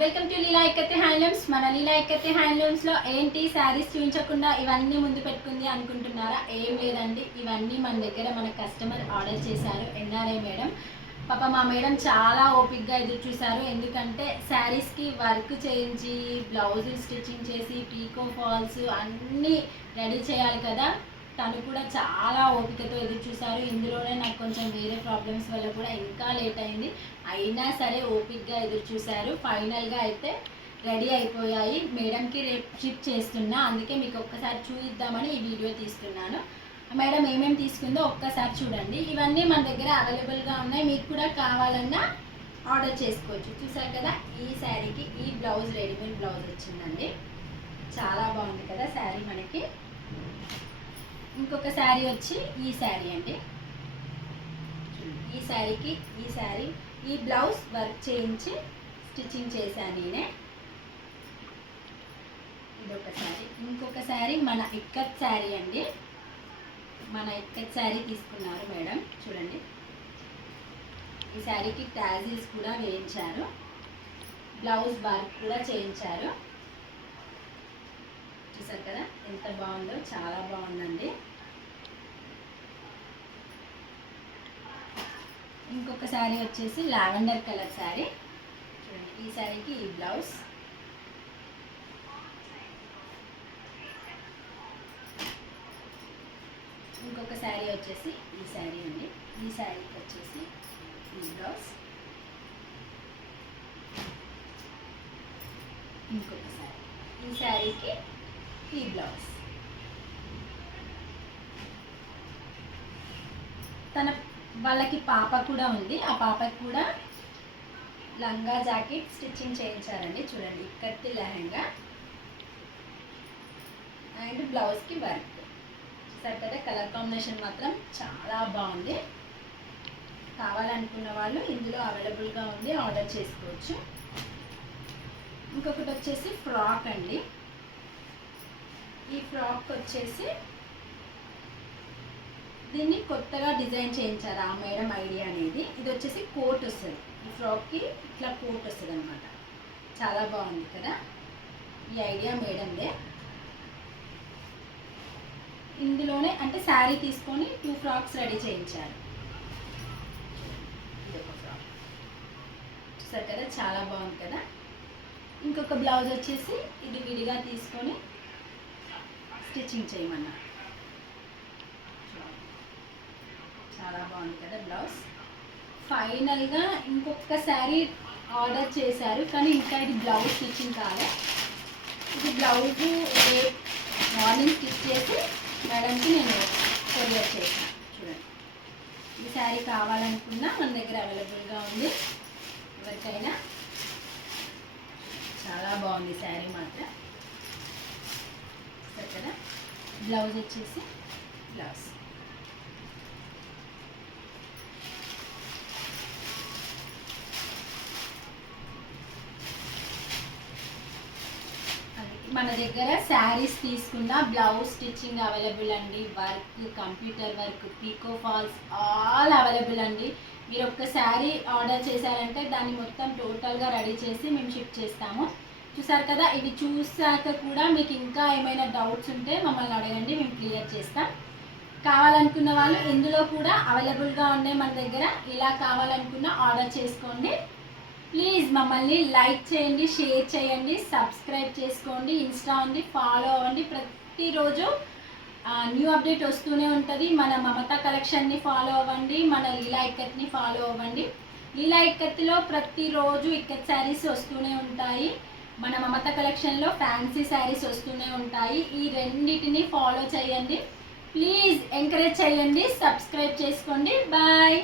Welcome to Leela Ikkat handlooms. మన లీలా ఇక్కత్తి హ్యాండ్లూమ్స్లో ఏంటి శారీస్ చూపించకుండా ఇవన్నీ ముందు పెట్టుకుంది అనుకుంటున్నారా? ఏం లేదండి, ఇవన్నీ మన దగ్గర మన కస్టమర్ ఆర్డర్ చేశారు. NRI madam. పాప మా మేడం చాలా ఓపిక్గా ఎదురు చూశారు. ఎందుకంటే శారీస్కి వర్క్ చేయించి బ్లౌజులు స్టిచ్చింగ్ చేసి పీకో ఫాల్స్ అన్నీ రెడీ చేయాలి కదా. తను కూడా చాలా ఓపికతో ఎదురు చూశారు. ఇందులోనే నాకు కొంచెం వేరే ప్రాబ్లమ్స్ వల్ల కూడా ఇంకా లేట్ అయింది. అయినా సరే ఓపిక్గా ఎదురు చూశారు. ఫైనల్గా అయితే రెడీ అయిపోయాయి. మేడంకి రేపు షిప్ చేస్తున్నా, అందుకే మీకు ఒక్కసారి చూపిద్దామని ఈ వీడియో తీస్తున్నాను. మేడం ఏమేమి తీసుకుందో ఒక్కసారి చూడండి. ఇవన్నీ మన దగ్గర అవైలబుల్గా ఉన్నాయి. మీకు కూడా కావాలన్నా ఆర్డర్ చేసుకోవచ్చు. చూసారు కదా, ఈ శారీకి ఈ బ్లౌజ్ రెడీమేడ్ బ్లౌజ్ వచ్చిందండి. చాలా బాగుంది కదా శారీ మనకి. ఇంకొక శారీ వచ్చి ఈ శారీ అండి. ఈ శారీకి ఈ శారీ ఈ బ్లౌజ్ వర్క్ చేయించి స్టిచ్చింగ్ చేశాను నేనే. ఇదొక శారీ. ఇంకొక శారీ మన ఇక్కత్ శారీ అండి. మన ఇక్కత్ శారీ తీసుకున్నారు మేడం. చూడండి, ఈ శారీకి టాజిల్స్ కూడా వేయించారు, బ్లౌజ్ వర్క్ కూడా చేయించారు. చూసారు కదా ఎంత బాగుందో, చాలా బాగుందండి. ఇంకొక శారీ వచ్చేసి లావెండర్ కలర్ శారీ. చూడండి, ఈ శారీకి ఈ బ్లౌజ్. ఇంకొక శారీ వచ్చేసి ఈ శారీ అండి. ఈ శారీకి వచ్చేసి ఈ బ్లౌజ్. ఇంకొక శారీ, ఈ శారీకి ఈ బ్లౌజ్. తన వాళ్ళకి పాప కూడా ఉంది, ఆ పాపకి కూడా లంగా జాకెట్ స్టిచ్చింగ్ చేయించారండి. చూడండి, ఇక్కత్తి లెహంగా అండ్ బ్లౌజ్కి వర్క్. చూసారు కదా, కలర్ కాంబినేషన్ మాత్రం చాలా బాగుంది. కావాలనుకున్న వాళ్ళు ఇందులో అవైలబుల్గా ఉంది, ఆర్డర్ చేసుకోవచ్చు. ఇంకొకటి వచ్చేసి ఫ్రాక్ అండి. ఈ ఫ్రాక్ వచ్చేసి దీన్ని కొత్తగా డిజైన్ చేయించారు ఆ మేడం ఐడియా అనేది. ఇది వచ్చేసి కోట్ వస్తుంది, ఈ ఫ్రాక్కి ఇట్లా కోట్ వస్తుంది అనమాట. చాలా బాగుంది కదా, ఈ ఐడియా మేడందే. ఇందులోనే అంటే శారీ తీసుకొని 2 ఫ్రాక్స్ రెడీ చేయించారు. ఇదొక ఫ్రాక్. చూసారు కదా, చాలా బాగుంది కదా. ఇంకొక బ్లౌజ్ వచ్చేసి ఇది విడిగా తీసుకొని స్టిచ్చింగ్ చేయమన్నా. చాలా బాగుంది కదా బ్లౌజ్. ఫైనల్గా ఇంకొక శారీ ఆర్డర్ చేశారు, కానీ ఇంకా ఇది బ్లౌజ్ స్టిచ్చింగ్ కాలే. ఇది బ్లౌజ్ రేపు మార్నింగ్ స్టిచ్ చేసి మేడంకి నేను కొరియర్ చేశాను. చూడండి, ఈ శారీ కావాలనుకున్నా మన దగ్గర అవైలబుల్గా ఉంది ఎవరికైనా. చాలా బాగుంది శారీ మాత్రం. కదా, బ్లౌజ్ వచ్చేసి బ్లౌజ్. మన దగ్గర శారీస్ తీసుకున్న బ్లౌజ్ స్టిచ్చింగ్ అవైలబుల్ అండి. Work, computer work, pico falls all available అండి. మీరు ఒక్క శారీ ఆర్డర్ చేశారంటే దాన్ని మొత్తం టోటల్గా రెడీ చేసి మేము షిప్ చేస్తాము. చూసారు కదా, ఇవి చూసాక కూడా మీకు ఇంకా ఏమైనా డౌట్స్ ఉంటే మమ్మల్ని అడగండి, మేము క్లియర్ చేస్తాం. కావాలనుకున్న వాళ్ళు ఇందులో కూడా అవైలబుల్గా ఉన్నాయి మన దగ్గర. ఇలా కావాలనుకున్న ఆర్డర్ చేసుకోండి. ప్లీజ్ మమ్మల్ని లైక్ చేయండి, షేర్ చేయండి, సబ్స్క్రైబ్ చేసుకోండి. ఇన్స్టా ఉంది, ఫాలో అవ్వండి. ప్రతిరోజు న్యూ అప్డేట్ వస్తూనే ఉంటుంది. మన మమతా కలెక్షన్ని ఫాలో అవ్వండి, మన లీలా ఇక్కత్ని ఫాలో అవ్వండి. లీలా ఇక్కత్తిలో ప్రతిరోజు ఇక్కత్ శారీస్ వస్తూనే ఉంటాయి. మన మమతా కలెక్షన్లో ఫ్యాన్సీ శారీస్ వస్తూనే ఉంటాయి. ఈ రెండింటిని ఫాలో చేయండి. ప్లీజ్ ఎంకరేజ్ చేయండి, సబ్స్క్రైబ్ చేసుకోండి. బాయ్.